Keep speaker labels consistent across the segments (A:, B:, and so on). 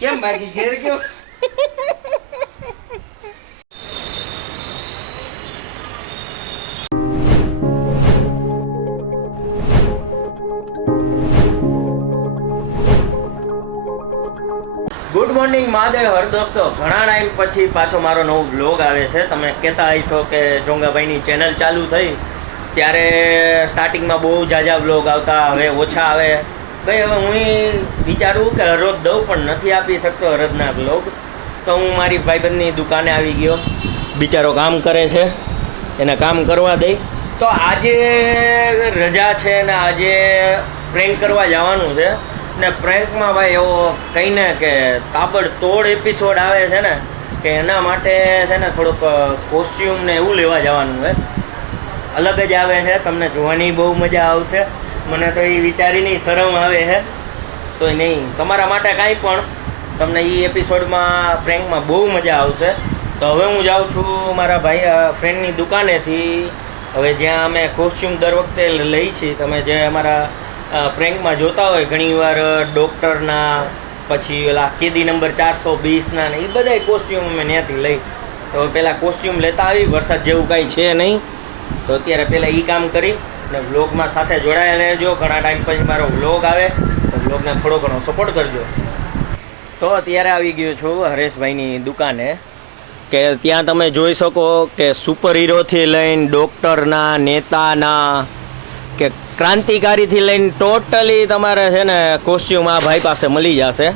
A: કેમ બાકી ઘેર ગયો ગુડ મોર્નિંગ મહાદેવ હર દોસ્તો. ઘણા ટાઈમ પછી પાછો મારો નવો બ્લોગ આવે છે. તમે કહેતા હશો કે જોંગાભાઈની ચેનલ ચાલુ થઈ. ત્યારે સ્ટાર્ટિંગમાં બહુ જાજા બ્લોગ આવતા, હવે ઓછા આવે. ભાઈ, હવે હું વિચારું કે હરોજ દઉં, પણ નથી આપી શકતો હરજના બ્લોગ તો હું મારી ભાઈબંધની દુકાને આવી ગયો. બિચારો કામ કરે છે, એને કામ કરવા દઈ તો આજે રજા છે ને આજે પ્રેન્ક કરવા જવાનું છે. ને પ્રેન્કમાં ભાઈ એવો કહીને કે તાબડતોડ એપિસોડ આવે છે ને, કે એના માટે છે ને થોડુંક કોસ્ટ્યુમ ને એવું લેવા જવાનું છે. અલગ જ આવે છે, તમને જોવાની બહુ મજા આવશે. મને તો એ વિચારીને શરમ આવે છે તો નહીં. તમારા માટે કાંઈ પણ. તમને એ એપિસોડમાં પ્રેન્કમાં બહુ મજા આવશે. તો હવે હું જાઉં છું મારા ભાઈ ફ્રેન્ડની દુકાનેથી. હવે જ્યાં અમે કોસ્ટ્યુમ દર વખતે લઈ છીએ. તમે જે અમારા પ્રેન્કમાં જોતા હોય, ઘણીવાર ડૉક્ટરના પછી ઓલા કેદી નંબર ચારસો બીસના ને એ બધા કોસ્ટ્યુમ અમે ત્યાંથી લઈ. તો પહેલાં કોસ્ટ્યુમ લેતા આવી. વરસાદ જેવું કાંઈ છે નહીં. તો અત્યારે પહેલાં એ કામ કરી. અને વ્લોગમાં સાથે જોડાયા રહેજો. ઘણા ટાઈમ પછી મારો વ્લોગ આવે, તો વ્લોગને થોડો ઘણો સપોર્ટ કરજો. તો અત્યારે આવી ગયો છું હરેશભાઈની દુકાને, કે ત્યાં તમે જોઈ શકો કે સુપર હીરોથી લઈને ડૉક્ટરના નેતાના, કે ક્રાંતિકારીથી લઈને ટોટલી તમારે છે ને કોસ્ટ્યુમ આ ભાઈ પાસે મળી જશે.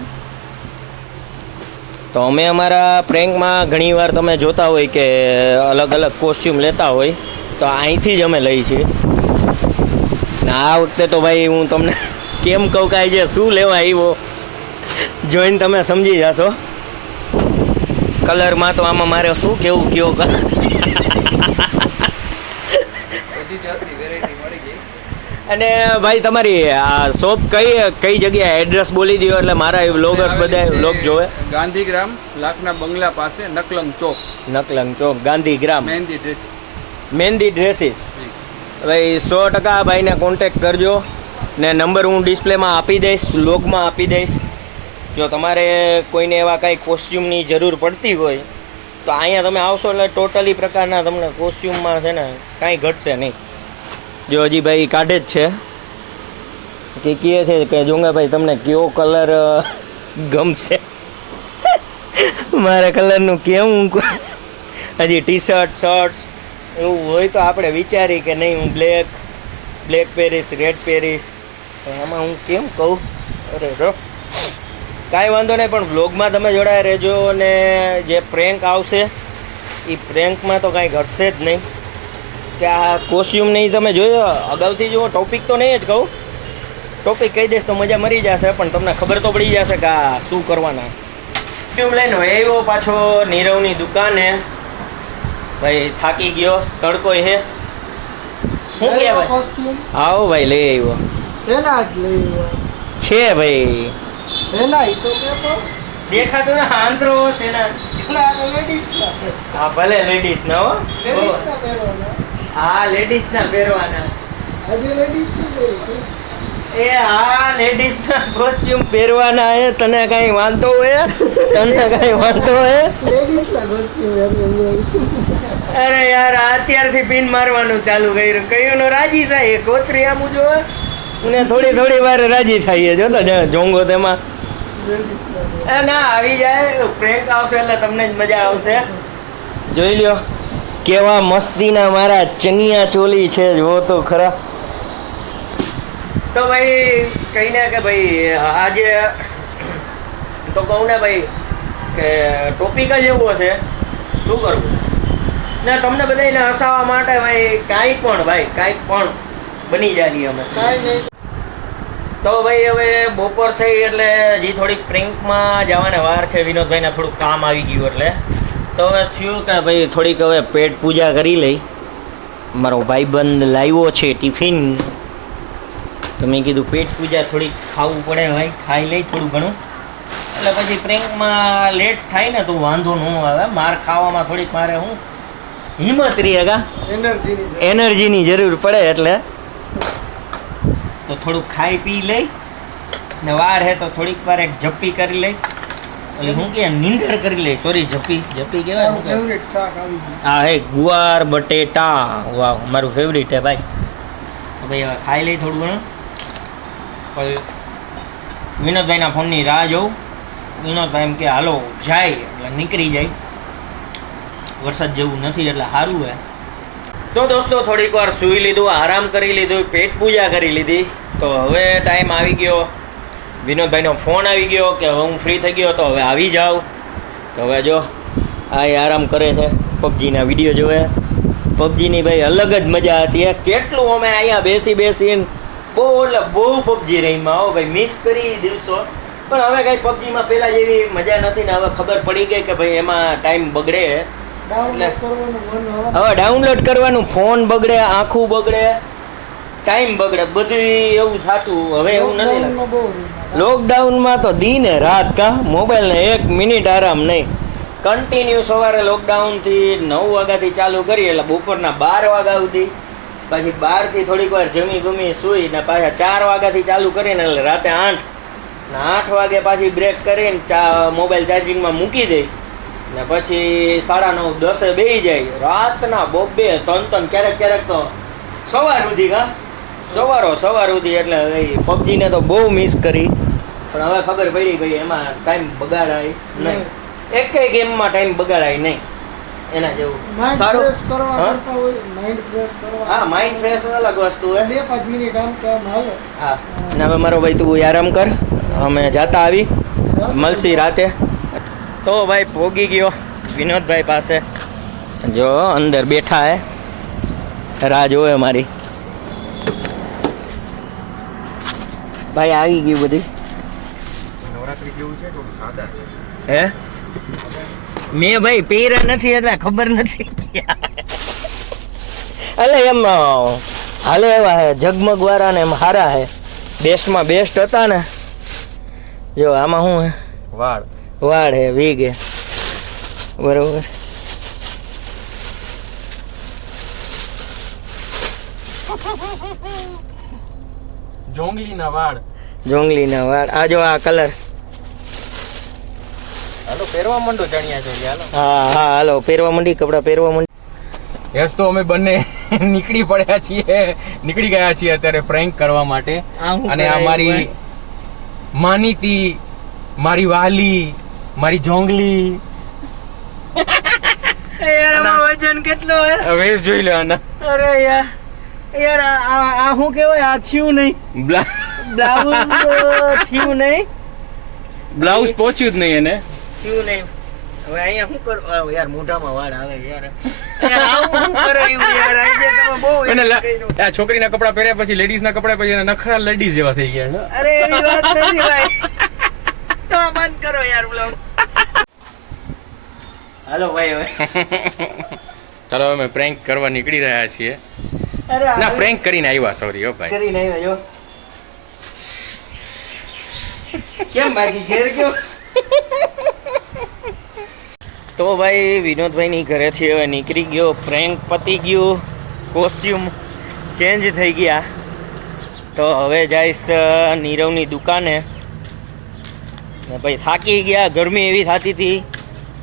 A: તો અમે અમારા પ્રેન્કમાં ઘણીવાર તમે જોતા હોય કે અલગ અલગ કોસ્ટ્યુમ લેતા હોય, તો અહીંથી જ અમે લઈએ છીએ. આ વખતે તો ભાઈ હું તમને કેમ કહું કે આજે શું લેવા આવ્યો? જોઈને તમે સમજી જશો. કલરમાં તો આમાં મારે શું કેવું કયો કલર અને ભાઈ તમારી આ શોપ કઈ કઈ જગ્યાએ એડ્રેસ બોલી દો એટલે મારા વ્લોગર્સ બધા વ્લોગ જોવે.
B: ગાંધીગ્રામ લાખના બંગલા પાસે નકલંગ ચોક.
A: નકલંગ ચોક ગાંધીગ્રામ.
B: મહેંદી ડ્રેસીસ
A: મહેંદી ડ્રેસીસ ભાઈ, સો ટકા ભાઈને કોન્ટેક કરજો ને નંબર હું ડિસ્પ્લેમાં આપી દઈશ લોગમાં આપી દઈશ. જો તમારે કોઈને એવા કાંઈ કોસ્ચ્યુમની જરૂર પડતી હોય, તો અહીંયા તમે આવશો એટલે ટોટલી પ્રકારના તમને કોસ્ચ્યુમમાં છે ને કાંઈ ઘટશે નહીં. જો હજી ભાઈ કાઢે જ છે. કે કહે છે કે જોંગાભાઈ તમને કયો કલર ગમશે? મારા કલરનું કેવું? હજી ટી શર્ટ શર્ટ એવું હોય તો આપણે વિચારી કે નહીં, હું બ્લેક બ્લેક પહેરીશ રેડ પહેરીશ એમાં હું કેમ કહું? અરે રો. કાંઈ વાંધો નહીં, પણ બ્લોગમાં તમે જોડાયા રહેજો અને જે પ્રેન્ક આવશે એ પ્રેન્કમાં તો કાંઈ ઘટશે જ નહીં. કે આ કોસ્ટ્યુમ નહીં તમે જોયો? અગાઉથી જુઓ ટોપિક તો નહીં જ કહું. ટોપિક કહી દઈશ તો મજા મરી જશે, પણ તમને ખબર તો પડી જશે કે આ શું કરવાના. કોસ્ટ્યુમ લઈને એવો પાછો નીરવની દુકાને. ભાઈ થાકી ગયો તડકો હે શું કે ભાઈ? આવો ભાઈ લઈ આવ્યો.
C: શેના જ લઈ
A: છે ભાઈ.
C: શેના ઈ તો કે
A: દેખાતો ને આંતરો સેના.
C: એટલે આ ના
A: હા ભલે લેડીઝ ના હો.
C: લેડીઝ ના પહેરવાના.
A: હા લેડીઝ ના પહેરવાના.
C: આજે લેડીઝ શું પહેરે છે.
A: એ હા લેડીઝ ના કોસ્ટ્યુમ પહેરવાના હે, તને કઈ વાંધો હોય? તને કઈ વાંધો હે
C: ના
A: અરે યાર અત્યારથી પિન મારવાનું ચાલુ કર્યું. કયું નો રાજી થાય, એ કોતરી આમ જો. ને થોડી થોડી વાર રાજી થાય જો તો જોંગો તેમાં. ના, આવી જાય. પ્રેન્ક આવશે એટલે તમને જ મજા આવશે. જોઈ લ્યો, કેવા મસ્તીના મારા ચનિયા ચોલી છે, જો તો ખરા. તો ભાઈ કહીને કે ભાઈ આજે તો કહું ને ભાઈ કે ટોપિક જ એવો છે શું કરવું? ને તમને બધાને હસાવવા માટે ભાઈ કાંઈ પણ ભાઈ કાંઈ પણ બની જાય અમે
C: કાંઈ નહીં.
A: તો ભાઈ હવે બપોર થઈ એટલે હજી થોડીક પ્રિન્કમાં જવાને વાર છે વિનોદભાઈને થોડુંક કામ આવી ગયું એટલે. તો હવે થયું કે ભાઈ થોડીક હવે પેટ પૂજા કરી લઈ. મારો ભાઈબંધ લાવ્યો છે ટિફિન. તો મેં કીધું પેટ પૂજા થોડીક ખાવું પડે ભાઈ ખાઈ લઈ થોડું ઘણું. એટલે પછી પ્રેન્કમાં લેટ થાય ને તો વાંધો ન આવે. માર ખાવામાં થોડીક મારે હું હિંમત રહી હગા
C: એનર્જીની
A: એનર્જીની જરૂર. પડે એટલે. તો થોડુંક ખાઈ પી લઈ ને વાર હે તો થોડીક વાર એક જપ્પી કરી લઈ. એટલે હું કે નીંદર કરી લઈ. સોરી જપ્પી જપ્પી કહેવાય
C: ફેવરેટ શાક આવી
A: હા હે ગુવાર બટેટા. વાહ મારું ફેવરિટ હે ભાઈ. તો ભાઈ હવે ખાઈ લઈ થોડું ઘણું. વિનોદભાઈના ફોનની રાહ જોઉં. વિનોદભાઈ એમ કે, હાલો, જાય. એટલે નીકળી જાય. વરસાદ જેવું નથી, એટલે સારું હે. તો દોસ્તો, થોડીક વાર સૂઈ લીધું, આરામ કરી લીધું, પેટ પૂજા કરી લીધી. તો હવે ટાઈમ આવી ગયો. વિનોદભાઈનો ફોન આવી ગયો કે, હવે હું ફ્રી થઈ ગયો, તો હવે આવી જાઉં. તો હવે જો, આ આરામ કરે છે. પબજીના વીડિયો જોવે. પબજીની ભાઈ અલગ જ મજા હતી. કેટલું અમે અહીંયા બેસી બેસીને બહુ એટલે બહુ પબજી રહીમાં હો ભાઈ. મિસ કરી દિવસો. પણ હવે કઈ પબજીમાં પહેલા જેવી મજા નથી ને હવે ખબર પડી ગઈ કે ભાઈ એમાં ટાઈમ બગડે.
C: હવે.
A: ડાઉનલોડ કરવાનું ફોન બગડે આખું બગડે. ટાઈમ બગડે. બધું એવું થાતું. હવે એવું નથી.
C: લોકડાઉનમાં
A: તો દિને રાત કા? મોબાઈલને એક મિનિટ આરામ નહીં. કન્ટિન્યુ સવારે લોકડાઉનથી નવ વાગ્યાથી ચાલુ કરીએ. એટલે બપોરના બાર વાગ્યા સુધી. પછી બારથી થોડીક વાર જમી ગમી સૂઈ ને પાછા ચાર વાગ્યાથી ચાલુ કરીને એટલે રાતે આઠ ને આઠ વાગે પાછી બ્રેક કરીને ચા મોબાઈલ ચાર્જિંગમાં મૂકી દઈ ને પછી સાડા નવ દસે બેસી જાય. રાતના બબ્બે ત્રણ ત્રણ ક્યારેક ક્યારેક તો સવાર સુધી કા? સવારો સવાર સુધી એટલે પબજીને તો બહુ મિસ કરી. પણ હવે ખબર પડી ભાઈ એમાં ટાઈમ બગાડાય નહીં. એકેય ગેમમાં ટાઈમ બગાડાય નહીં. એના જેવું. સારું.
C: ફ્રેશ કરવા
A: હા?
C: કરતા હોય માઇન્ડ ફ્રેશ કરવા.
A: હા માઇન્ડ ફ્રેશ અલગ વસ્તુ હોય
C: બે પાંચ મિનિટ આમ કે આમ હાલે.
A: હા. ને હવે મારો ભાઈ તું આરામ કર. અમે જાતા આવી. મળશી રાતે. તો ભાઈ પોગી ગયો વિનોદભાઈ પાસે. જો અંદર બેઠા હે. રાહ જોવે મારી. ભાઈ આવી ગયું બધી.
B: નવરાત્રી જેવું છે થોડું સાદા છે?
A: હે? મેં ભાઈ પહેર્યા નથી એટલે ખબર નથી. એટલે એમ હાલે એવા હે જગમગ વાળા ને એમ હારા હે. બેસ્ટમાં બેસ્ટ હતા ને. જો આમાં શું હે?
B: વાળ.
A: વાળ હે વીગ હે બરોબર.
B: જોંગલીના વાળ.
A: જોંગલીના વાળ. આ જો આ કલર.
B: હાલો પહેરવા મંડો ચણિયા ચોળી હાલો.
A: હા હા હાલો પહેરવા મંડી કપડાં પહેરવા મંડી.
B: યસ તો અમે બંને નીકળી પડ્યા છીએ નીકળી ગયા છીએ અત્યારે પ્રેન્ક કરવા માટે. અને આ મારી માનીતી મારી વાલી મારી જોંગલી.
A: વજન કેટલો હે?
B: વેશ જોઈ લેવાના આના.
A: અરે યાર યાર આ હું આ શું કહેવાય? આ થયું નહીં. બ્લાઉઝ થયું નહીં.
B: બ્લાઉઝ પહોંચ્યું જ નહીં એને.
A: થયું નહીં હવે અહીંયા શું કરું? યાર મોઢામાં વાળ આવે યાર.
B: આ છોકરીના કપડા પહેર્યા પછી લેડીઝના કપડા પછી નખરા લેડીઝ જેવા થઈ ગયા છે
A: અરે એવી વાત નથી ભાઈ. તો બંધ કરો યાર બ્લોગ હાલો ભાઈ હવે.
B: ચાલો અમે પ્રેન્ક કરવા નીકળી રહ્યા છીએ.
A: અરે
B: ના પ્રેન્ક કરીને આવ્યા સોરી હો ભાઈ.
A: કરીને આવ્યા જો. કેમ બાકી ઘેર ગયો તો ભાઈ, વિનોદભાઈની ઘરેથી હવે નીકળી ગયો. પ્રેન્ક પતી ગયું. કોસ્ટ્યુમ ચેન્જ થઈ ગયા. તો હવે જઈશ નીરવની દુકાને. ને ભાઈ, થાકી ગયા. ગરમી એવી થતી હતી.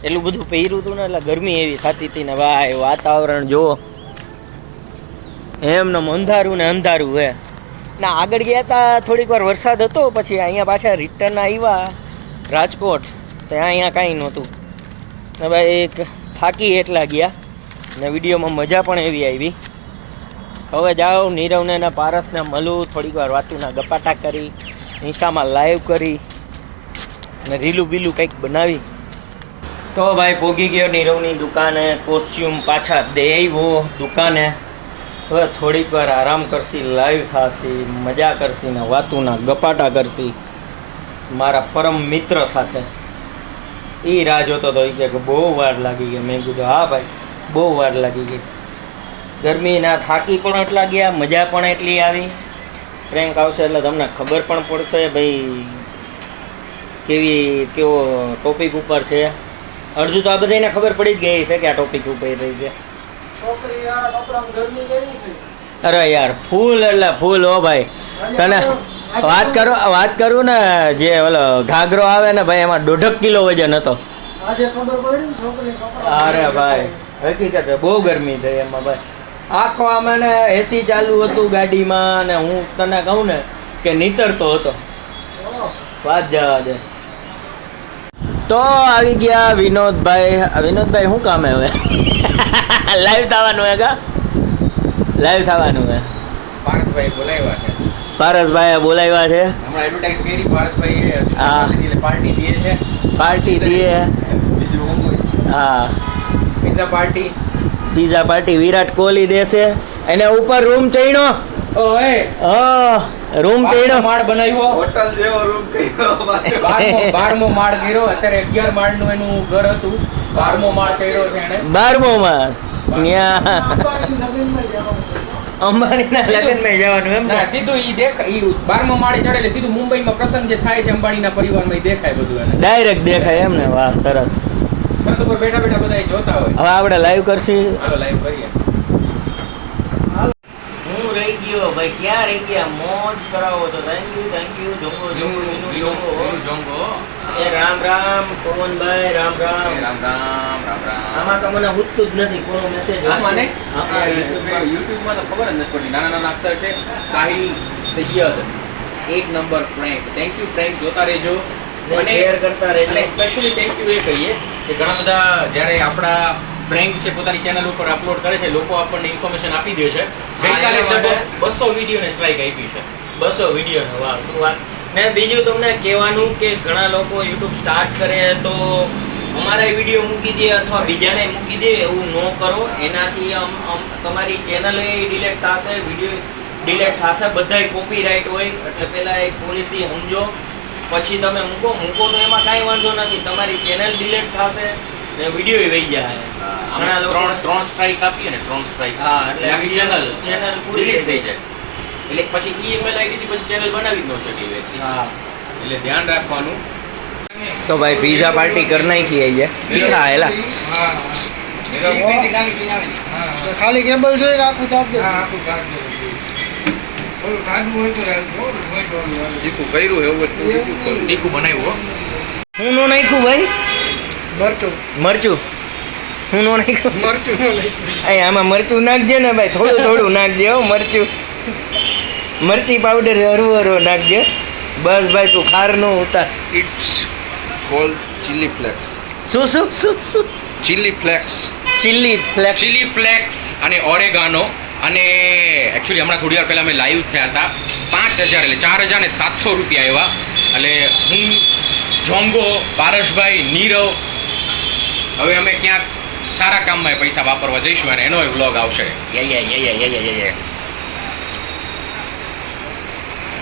A: એટલું બધું પહેર્યું હતું ને, એટલે ગરમી એવી થતી હતી ને ભાઈ, વાતાવરણ જુઓ. એમને અંધારું ને અંધારું હે. ના, આગળ ગયા હતા થોડીક વાર વરસાદ હતો, પછી અહીંયા પાછા રિટર્ન આવ્યા રાજકોટ. ત્યાં અહીંયા કાંઈ નહોતું. ભાઈ એક થાકી એટલા ગયા ને વિડીયોમાં મજા પણ એવી આવી. હવે જાઓ નીરવને ને પારસને મળું થોડીક વાર વાતુના ગપાટા કરી, ઇન્સ્ટામાં લાઈવ કરી ને રીલું બીલું કંઈક બનાવી. તો ભાઈ પોગી ગયો નીરવની દુકાને કોસ્ચ્યુમ પાછા દે આવ્યો દુકાને. હવે થોડીક વાર આરામ કરશી લાઈવ થશી, મજા કરશી ને વાતુના ગપાટા કરશી મારા પરમ મિત્ર સાથે. એ રાહ જોતો તો એ કે બહુ વાર લાગી ગઈ. મેં કીધું હા ભાઈ બહુ વાર લાગી ગઈ. ગરમીના થાકી પણ એટલા ગયા મજા પણ એટલી આવી. પ્રેન્ક આવશે એટલે તમને ખબર પણ પડશે ભાઈ કેવી કેવો ટોપિક ઉપર છે. અડધું તો આ બધાને ખબર પડી જ ગઈ છે કે આ ટોપિક ઉપર રહી છે. અરે યાર ફૂલ એટલે ફૂલ હો ભાઈ. તને વાત કરો વાત કરું ને જે ઓલો ઘાઘરો આવે ને ભાઈ એમાં દોઢક કિલો વજન હતો.
C: આજે ખબર પડી ને છોકરી કપડાં.
A: અરે ભાઈ હકીકત બહુ ગરમી થઈ એમાં ભાઈ. આખો આમાં ને એસી ચાલુ હતું ગાડીમાં ને હું તને કહું ને કે નીતરતો હતો. વાત જવા દે. તો આવી ગયા વિનોદભાઈ. વિનોદભાઈ શું કામ હવે? લાઈવ થવાનું હે કા? લાઈવ થવાનું હે.
B: પારસભાઈ બોલાવ્યા છે.
A: પારસભાઈએ બોલાવ્યા છે.
B: એડવર્ટાઇઝ કરી પારસભાઈ પાર્ટી દે છે.
A: પાર્ટી
B: બીજું હું. Pizza party?
A: Pizza party Virat Kohli દેશે. એને ઉપર રૂમ ચડ્યો હા રૂમ ચડ્યો
B: માળ બનાવ્યો.
D: હોટલ જેવો રૂમ કર્યો. પાછો.
B: બારમો બારમો માળ કર્યો. અત્યારે અગિયાર માળનું એનું ઘર હતું. બારમો માળ ચડ્યો છે એને
A: બારમો માળ. ત્યાં
C: અંબાણીની લગ્નમાં જવાનું
A: એમ
B: ના? સીધું ઈ દેખ ઈ બારમો માળે ચડે એટલે સીધું મુંબઈમાં પ્રસંગ જે થાય છે અંબાણીના પરિવારમાં ઈ દેખાય બધું એને.
A: ડાયરેક્ટ દેખાય એમ ને? વાહ સરસ.
B: છત ઉપર બેઠા બેઠા બધા જોતા હોય.
A: હવે આપણે લાઈવ કરશી.
B: હાલો લાઈવ કરીએ.
A: હું રહી ગયો. ભાઈ ક્યાં રહી ગયા? મોજ કરાવો તો. થેન્ક યુ થેન્ક યુ જોંગો જોંગો જોંગો
B: જોંગો
A: એ રામ રામ પવનભાઈ રામ રામ.
B: રામ રામ રામ રામ.
A: આમાં તો મને હુજતું જ નથી કોનો મેસેજ આ મને? YouTube માં.
B: તો ખબર જ નથી પડતી. નાના નાના અક્ષર છે. સાહિલ સૈયદ એક number prank thank you prank જોતા રહેજો.
A: અને શેર કરતા રહેજો.
B: અને સ્પેશિયલી થેન્ક યુ એ કહીએ કે ઘણા બધા જ્યારે આપણા પ્રેન્ક છે પોતાની ચેનલ ઉપર અપલોડ કરે છે લોકો આપણને ઇન્ફોર્મેશન આપી દે છે. ગઈકાલે
A: લગભગ
B: બસો વિડીયોને સ્ટ્રાઇક આપી છે.
A: બસો વીડિયો વાહ શું વાત. ને બીજું તમને કહેવાનું કે ઘણા લોકો યુટ્યુબ સ્ટાર્ટ કરે તો અમારા વીડિયો મૂકી દે અથવા બીજાને મૂકી દે એવું ન કરો. એનાથી તમારી ચેનલ ડિલેટ થશે વીડિયો ડિલેટ થશે બધાય કોપીરાઇટ હોય. એટલે પહેલાં એક પોલિસી સમજો. પછી તમે મૂકો. મૂકો તો એમાં કાંઈ વાંધો નથી. તમારી ચેનલ ડિલેટ થશે ને વીડિયો વહી જાય. હમણાં
B: ત્રણ ત્રણ સ્ટ્રાઇક આપીએ ને ત્રણ સ્ટ્રાઇક
A: હા, એટલે
B: ચેનલ
A: ચેનલ પૂરી થઈ
B: જાય. એટલે પછી ઈમેલ આઈડી થી પછી ચેનલ બનાવી જ ન શકે એ વ્યક્તિ.
A: હા.
B: એટલે ધ્યાન રાખવાનું.
A: તો ભાઈ પીઝા પાર્ટી કરી નાખી આઈએ તીખા હેલા
C: ખાલી કેબલ જોઈએ આખું ચાપ દે
B: આખું બનાવ્યું હો.
A: નો નાખ્યું ભાઈ?
C: મરચું.
A: મરચું? હું નો નાખ્યું?
C: મરચું
A: આમાં મરચું નાખજે ને ભાઈ. થોડું થોડું નાખજે હો મરચું. મરચી પાવડર હરવું હરવું નાખજે. બસ ભાઈ તું ખારનું ઉતાર.
D: ઇટ્સ કોલ ચીલી ફ્લેક્સ
A: શું શું શું શું?
D: Chilli flakes
A: chilli flakes
B: chilli flakes અને ઓરેગાનો અને એકચ્યુઅલી હમણાં થોડી વાર પહેલાં અમે લાઈવ થયા હતા. પાંચ હજાર એટલે ચાર હજાર ને સાતસો રૂપિયા આવ્યા એટલે હું જોંગો પારસભાઈ નીરવ હવે અમે ક્યાંક સારા કામમાં પૈસા વાપરવા જઈશું અને એનો વ્લોગ આવશે. યે યે યે યે યે યે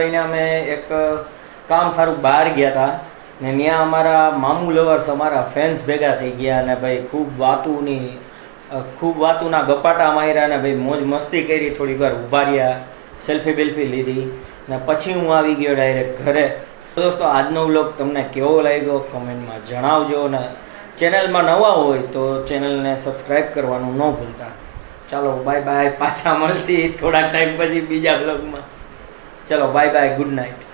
B: યે
A: અમે એક કામ સારું બહાર ગયા હતા ને ત્યાં અમારા મામુ લવર્સ અમારા ફેન્સ ભેગા થઈ ગયા અને ભાઈ ખૂબ વાતુની ખૂબ વાતુના ગપાટા માર્યા ને ભાઈ મોજ મસ્તી કરી, થોડીક વાર ઊભા રહ્યા સેલ્ફી બેલ્ફી લીધી ને પછી હું આવી ગયો ડાયરેક્ટ ઘરે. તો દોસ્તો, આજનો વ્લોગ તમને કેવો લાગ્યો કમેન્ટમાં જણાવજો ને ચેનલમાં નવા હોય તો ચેનલને સબસ્ક્રાઈબ કરવાનું ન ભૂલતા. ચાલો બાય બાય પાછા મળશે થોડાક ટાઈમ પછી બીજા વ્લોગમાં ચલો બાય બાય ગુડ નાઇટ